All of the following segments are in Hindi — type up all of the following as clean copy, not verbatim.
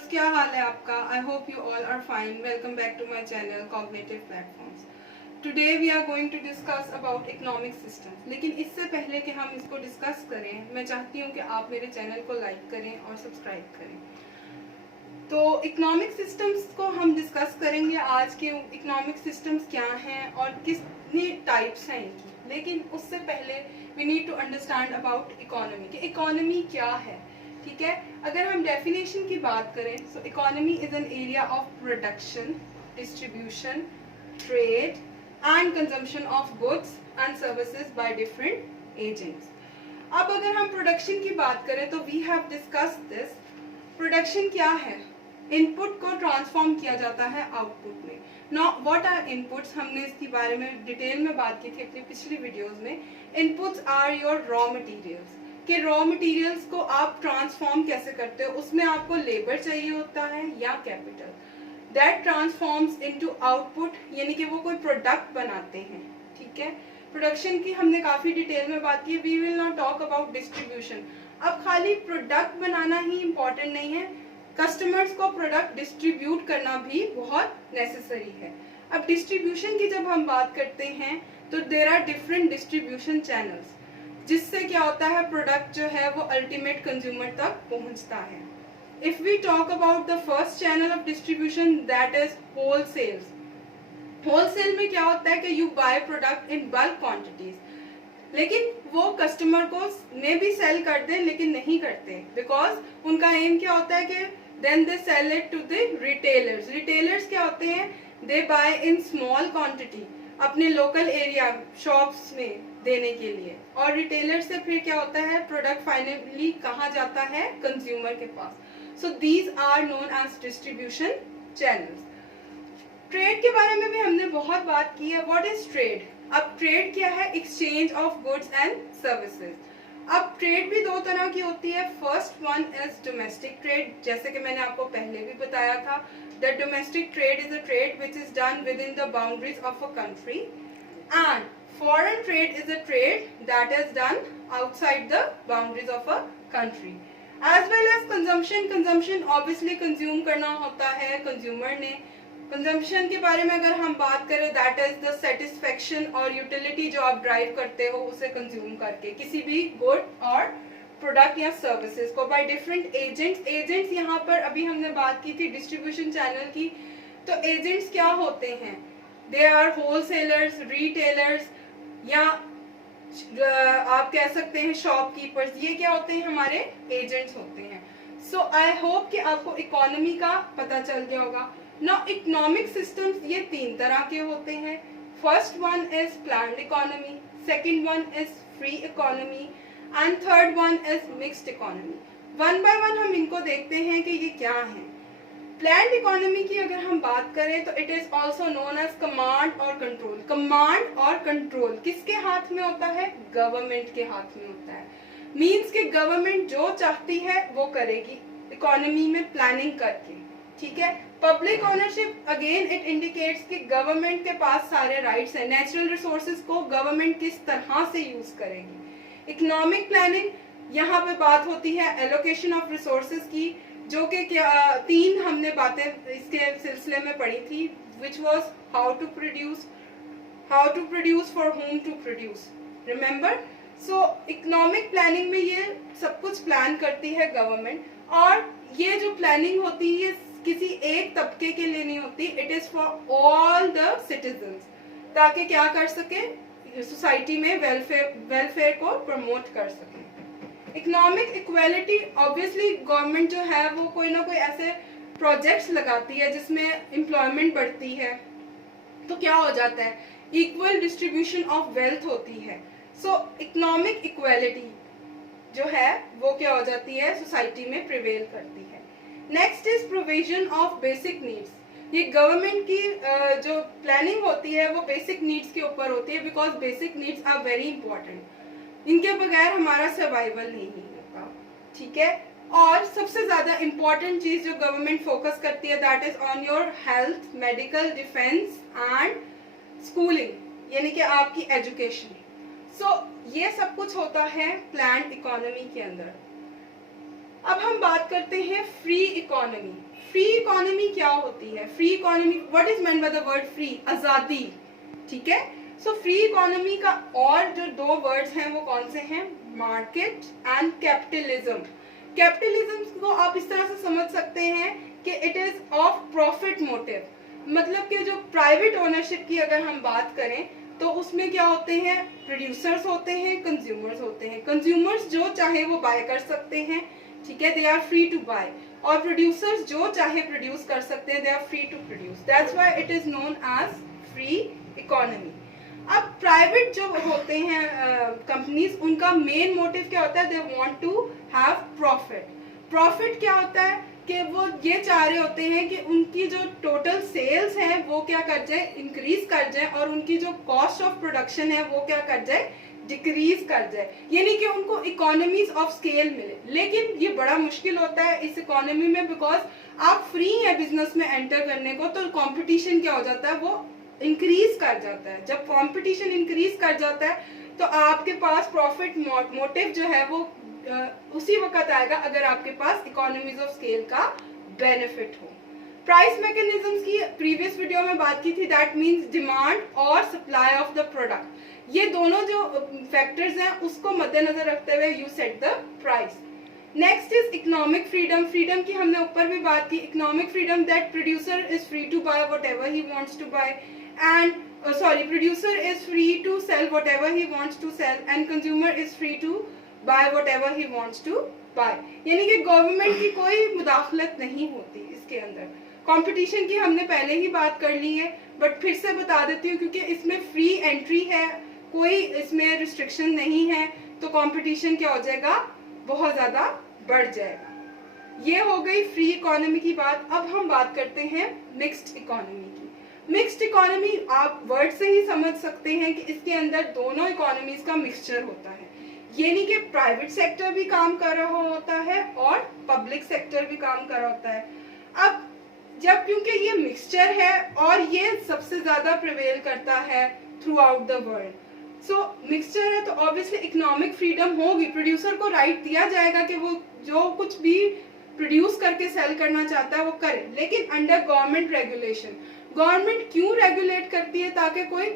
व्यूअर्स, क्या हाल है आपका? I hope you all are fine. Welcome back to my channel cognitive platforms. Today we are going to discuss about economic systems. लेकिन इससे पहले कि हम इसको डिस्कस करें, मैं चाहती हूँ कि आप मेरे चैनल को लाइक करें और सब्सक्राइब करें. तो इकोनॉमिक सिस्टम्स को हम डिस्कस करेंगे आज के इकोनॉमिक सिस्टम्स क्या हैं और कितने टाइप्स हैं इनकी. लेकिन उससे पहले we need to understand about economy कि इकोनॉमी क्या है. ठीक है, अगर हम डेफिनेशन की बात करें, so economy is an area of production, distribution, trade and consumption of goods and services by different agents. अब अगर हम प्रोडक्शन की बात करें तो we have discussed this. Production क्या है? इनपुट को ट्रांसफॉर्म किया जाता है आउटपुट में. Now what are inputs? हमने इसके बारे में डिटेल में बात की थी अपनी पिछली वीडियोस में. Inputs are your raw materials. कि रॉ मटेरियल्स को आप ट्रांसफॉर्म कैसे करते हो? उसमें आपको लेबर चाहिए होता है या capital. That transforms into output, यानी कि वो कोई प्रोडक्ट बनाते हैं. ठीक है, प्रोडक्शन की हमने काफी डिटेल में बात की. We will not talk about distribution. अब खाली प्रोडक्ट बनाना ही इम्पोर्टेंट नहीं है, कस्टमर्स को प्रोडक्ट डिस्ट्रीब्यूट करना भी बहुत नेसेसरी है. अब डिस्ट्रीब्यूशन की जब हम बात करते हैं तो there are different distribution channels, जिससे क्या होता है, प्रोडक्ट जो है वो अल्टीमेट कंज्यूमर तक पहुंचता है. If we talk about the first channel of distribution, that is wholesales. Wholesale में क्या होता है कि you buy product in bulk quantities, लेकिन वो कस्टमर को ने भी सेल कर दे लेकिन नहीं करते, बिकॉज उनका एम क्या होता है कि then they sell it to the retailers. Retailers क्या होते हैं? They buy in small quantity अपने लोकल एरिया शॉप्स में देने के लिए, और रिटेलर से फिर क्या होता है, प्रोडक्ट फाइनली कहाँ जाता है? कंज्यूमर के पास. So these are known as distribution channels. Trade के बारे में भी हमने बहुत बात की है. What is trade? अब ट्रेड क्या है? Exchange of goods and services. अब ट्रेड भी दो तरह की होती है. First one is domestic trade, जैसे कि मैंने आपको पहले भी बताया था. The domestic trade is a trade which is done within the boundaries of a country, and foreign trade is a trade that is done outside the boundaries of a country. As well as consumption. Consumption obviously consume करना होता है consumer ने. Consumption के बारे में अगर हम बात करें, that is the satisfaction और utility जो आप ड्राइव करते हो उसे consume करके किसी भी good और प्रोडक्ट या सर्विसेज को by different agents. Agents यहाँ पर अभी हमने बात की थी distribution channel की. तो agents क्या होते हैं? They are wholesalers, retailers, या आप कह सकते हैं शॉपकीपर्स. ये क्या होते हैं? हमारे एजेंट्स होते हैं. सो आई होप कि आपको इकोनॉमी का पता चल गया होगा. नाउ इकोनॉमिक सिस्टम्स ये तीन तरह के होते हैं. First one is planned economy, second one is free economy, and third one is mixed economy. One by one हम इनको देखते हैं कि ये क्या है. प्लान्ड इकोनॉमी की अगर हम बात करें तो it is also known as command और कंट्रोल. कमांड और कंट्रोल किसके हाथ में होता है? गवर्नमेंट के हाथ में होता है. मींस कि गवर्नमेंट जो चाहती है वो करेगी इकोनॉमी में प्लानिंग करके. ठीक है, public ownership again it indicates कि गवर्नमेंट के पास सारे राइट्स हैं. नेचुरल रिसोर्सेज को गवर्नमेंट किस तरह से यूज करेगी. इकोनॉमिक प्लानिंग, यहाँ पे बात होती है एलोकेशन ऑफ रिसोर्सेज की, जो कि क्या तीन हमने बातें इसके सिलसिले में पढ़ी थी, which was how to produce, for whom to produce. Remember? So economic planning में ये सब कुछ प्लान करती है गवर्नमेंट, और ये जो प्लानिंग होती है किसी एक तबके के लिए नहीं होती. It is for all the citizens, ताकि क्या कर सके, सोसाइटी में वेलफेयर को प्रमोट कर सके. इकोनॉमिक इक्वालिटी, ऑब्वियसली गवर्नमेंट जो है वो कोई ना कोई ऐसे प्रोजेक्ट्स लगाती है जिसमें एम्प्लॉयमेंट बढ़ती है, तो क्या हो जाता है, इक्वल डिस्ट्रीब्यूशन ऑफ वेल्थ होती है. सो इकोनॉमिक इक्वालिटी जो है वो क्या हो जाती है, सोसाइटी में प्रिवेल करती है. Next is provision of basic needs. ये गवर्नमेंट की जो प्लानिंग होती है वो बेसिक नीड्स के ऊपर होती है, because basic needs are very important. इनके बगैर हमारा सर्वाइवल नहीं होगा. ठीक है, और सबसे ज्यादा इंपॉर्टेंट चीज जो गवर्नमेंट फोकस करती है, that is on your health, medical, defence and schooling, यानी कि आपकी एजुकेशन. सो ये सब कुछ होता है प्लान्ड इकोनॉमी के अंदर. अब हम बात करते हैं फ्री इकोनॉमी। फ्री इकोनॉमी क्या होती है? Free economy, what is meant by the word free? आजादी, ठीक है। सो फ्री इकोनॉमी का और जो दो वर्ड्स हैं वो कौन से हैं? Market and capitalism. कैपिटलिज्म को आप इस तरह से समझ सकते हैं कि it is of profit motive, मतलब कि जो प्राइवेट ओनरशिप की अगर हम बात करें तो उसमें क्या होते हैं? प्रोड्यूसर्स होते हैं, कंज्यूमर्स होते हैं। कंज्यूमर्स जो चाहे वो बाय कर सकते हैं, ठीक है, they are free to buy, और प्रोड्यूसर्स जो चाहे प्रोड्यूस कर सकते हैं, they are free to produce. That's why it is known as free economy. अब प्राइवेट जो होते हैं कंपनीज, उनका मेन मोटिव क्या होता है? They want to have profit. Profit क्या होता है कि वो ये चाह रहे होते हैं कि उनकी जो टोटल सेल्स है वो क्या कर जाए? इंक्रीज कर जाए, और उनकी जो कॉस्ट ऑफ प्रोडक्शन है वो क्या कर जाए? डिक्रीज कर जाए, यानी कि उनको इकोनॉमीज ऑफ स्केल मिले। लेकिन ये बड़ा मुश्किल होता है इस इकोनॉमी में, बिकॉज आप फ्री है बिजनेस में एंटर करने को, तो कंपटीशन क्या हो जाता है? वो इंक्रीज कर जाता है। जब कंपटीशन इंक्रीज कर जाता है तो आपके पास प्रॉफिट मोटिव जो है वो उसी वक्त आएगा अगर आपके पास इकोनॉमीज ऑफ स्केल का बेनिफिट हो। प्राइस मैकेनिज्म्स की प्रीवियस वीडियो में बात की थी, दैट मींस डिमांड और सप्लाई ऑफ द प्रोडक्ट। ये दोनों जो फैक्टर्स हैं उसको मद्देनजर रखते हुए you set the price. Next is economic freedom. Freedom की हमने ऊपर भी बात की। Economic freedom, that producer is free to buy whatever he wants to buy, and producer is free to sell whatever he wants to sell, and consumer is free to buy whatever he wants to buy। यानी कि गवर्नमेंट की कोई मुदाखलत नहीं होती इसके अंदर। कंपटीशन की हमने पहले ही बात कर ली है, बट फिर से बता देती हूँ क्योंकि इसमें फ्री एंट्री है, कोई इसमें रिस्ट्रिक्शन नहीं है, तो कंपटीशन क्या हो जाएगा? बहुत ज्यादा बढ़ जाएगा। ये हो गई फ्री इकोनॉमी की बात। अब हम बात करते हैं मिक्स्ड इकोनॉमी की। मिक्स्ड इकोनॉमी आप वर्ड से ही समझ सकते हैं कि इसके अंदर दोनों इकोनॉमीज का मिक्सचर होता है, यानी कि प्राइवेट सेक्टर भी काम कर रहा होता है और पब्लिक सेक्टर भी काम कर रहा होता है। अब जब क्योंकि ये मिक्सचर है और ये सबसे ज्यादा प्रिवेल करता है through out the world, so mixture है तो ऑब्वियसली इकोनॉमिक फ्रीडम होगी। प्रोड्यूसर को राइट दिया जाएगा कि वो जो कुछ भी प्रोड्यूस करके सेल करना चाहता है वो करे, लेकिन अंडर गवर्नमेंट रेगुलेशन। गवर्नमेंट क्यों रेगुलेट करती है? ताकि कोई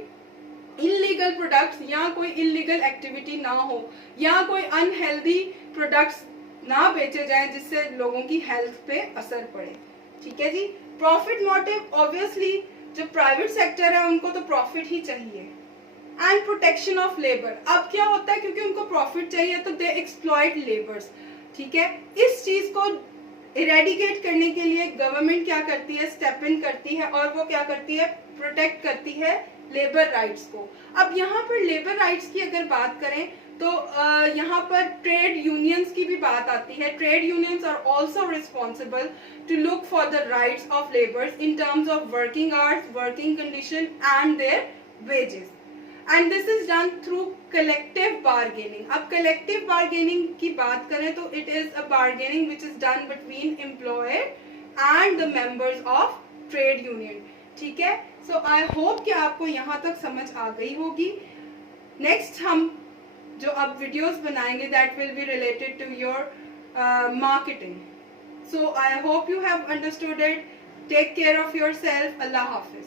इलीगल प्रोडक्ट्स या कोई इलीगल एक्टिविटी ना हो, या कोई अनहेल्दी प्रोडक्ट्स ना बेचे जाएं जिससे लोगों की हेल्थ पे असर पड़े, ठीक है जी। प्रॉफिट मोटिव, ऑब्वियसली जो प्राइवेट सेक्टर है उनको तो प्रॉफिट ही चाहिए। एंड प्रोटेक्शन ऑफ लेबर, अब क्या होता है क्योंकि उनको प्रॉफिट चाहिए तो दे एक्सप्लॉइट लेबर्स, ठीक है। इस चीज को इरेडिकेट करने के लिए गवर्नमेंट क्या करती है? स्टेप इन करती है, और वो क्या करती है? प्रोटेक्ट करती है लेबर राइट्स को। अब यहाँ पर लेबर राइट्स की अगर बात करें तो यहाँ पर ट्रेड यूनियंस की भी बात आती है। Trade unions are also responsible to look for the rights of labours in terms of working hours, working condition and their wages, and this is done through collective bargaining. अब कलेक्टिव बार्गेनिंग की बात करें तो it is a bargaining which is done between employer and the members of trade union, ठीक है। सो आई होप कि आपको यहाँ तक समझ आ गई होगी। नेक्स्ट हम जो अब वीडियोस बनाएंगे that will be related to your marketing. So I hope you have understood it. Take care of yourself. अल्लाह हाफिज।